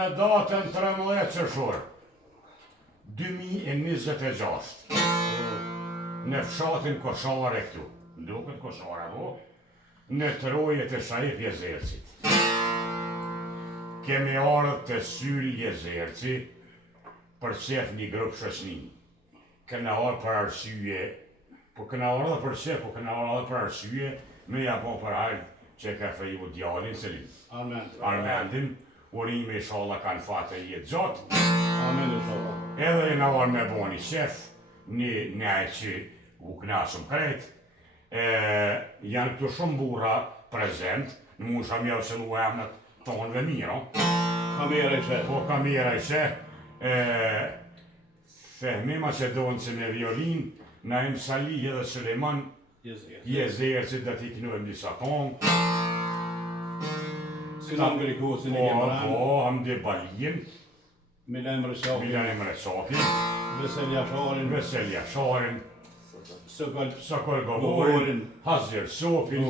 me datën 13 qershor 2026 në fshatin Koshare këtu, duket Koshare po, në trojet e Sharif Jezercit. Kemi ardhur të Syl Jezerci për qef një grup shoqni. Këna ardhur për arsye, po këna ardhur për qef, po këna ardhur për arsye, me ja po për hajt që ka feju djalin Selim. Armendin, urime inshallah kanë fatë e jetë gjatë. Amen inshallah. Edhe në orë me bo një qef, një që u knasëm krejt. Janë këtu shumë burra prezent, në mund sham javë që lu emnët tonëve miro. Kamera i qe. Po kamera i qe. Fehmi Macedonci me violin, Naim Salih edhe Suleman Jezerci dhe t'i kënuem disa kongë. Sinan Grikosin e Gemaran. Po, Hamdi Balin. Milan Mresaki. Vesel Jasharin. Sokol Govorin. Hazir Sofin.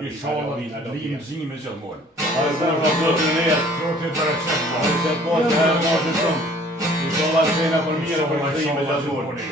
Inshallah vim zime gjithmonë. Zotit bërëqet. Inshallah shpena për mire për zime gjithmonë.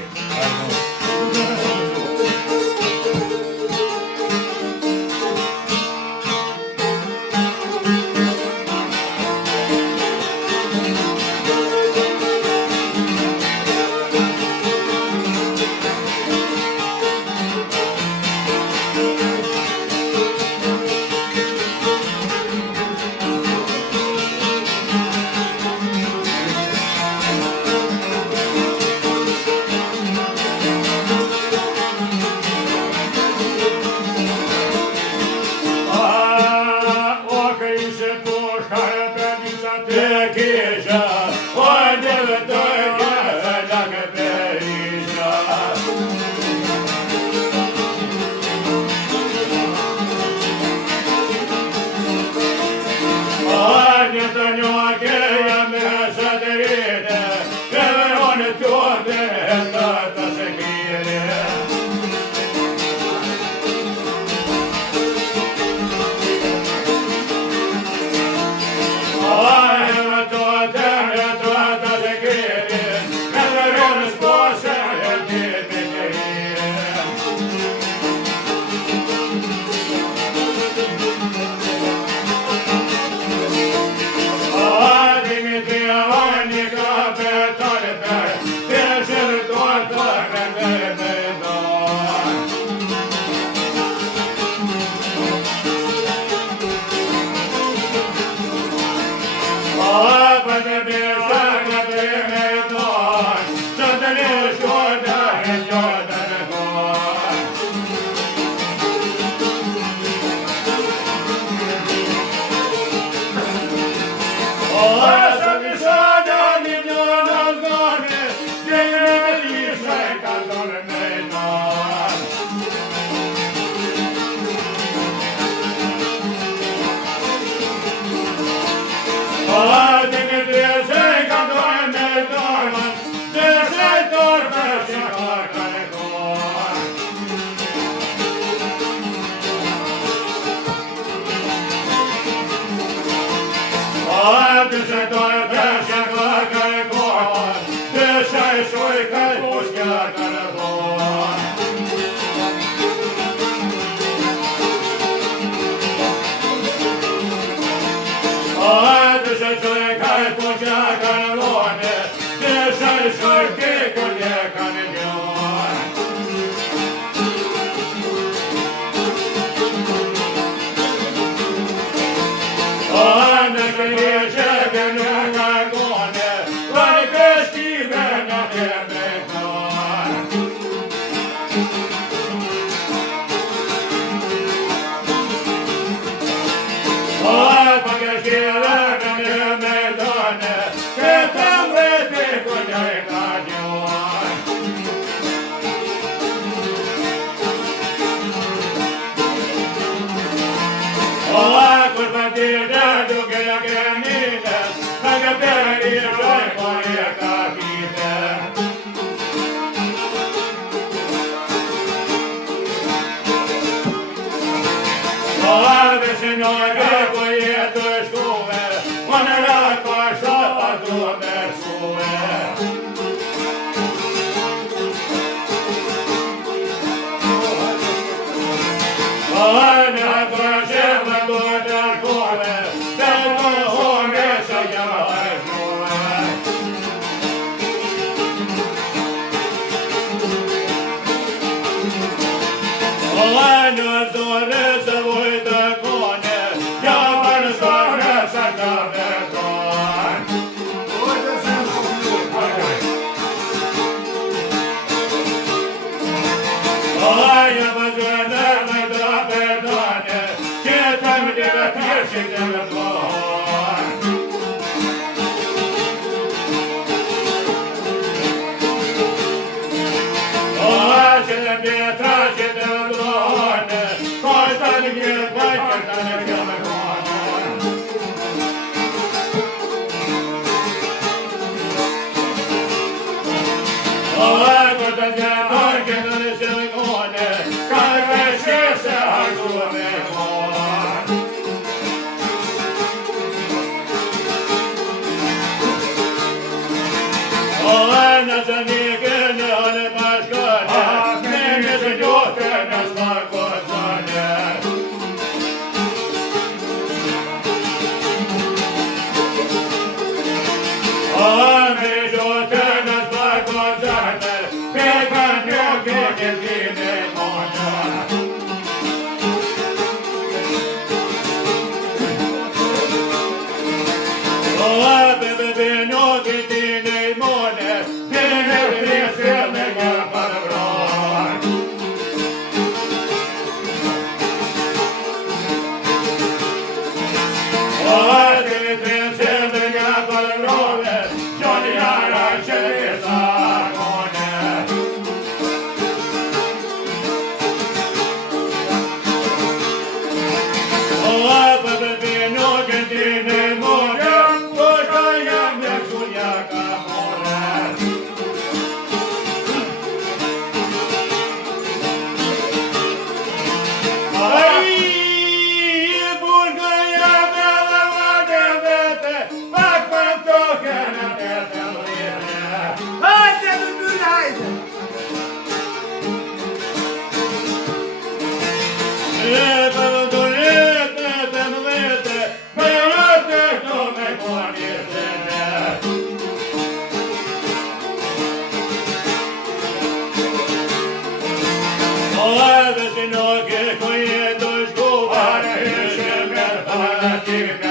Signore, che poi è tu e scuole, ma ne Keep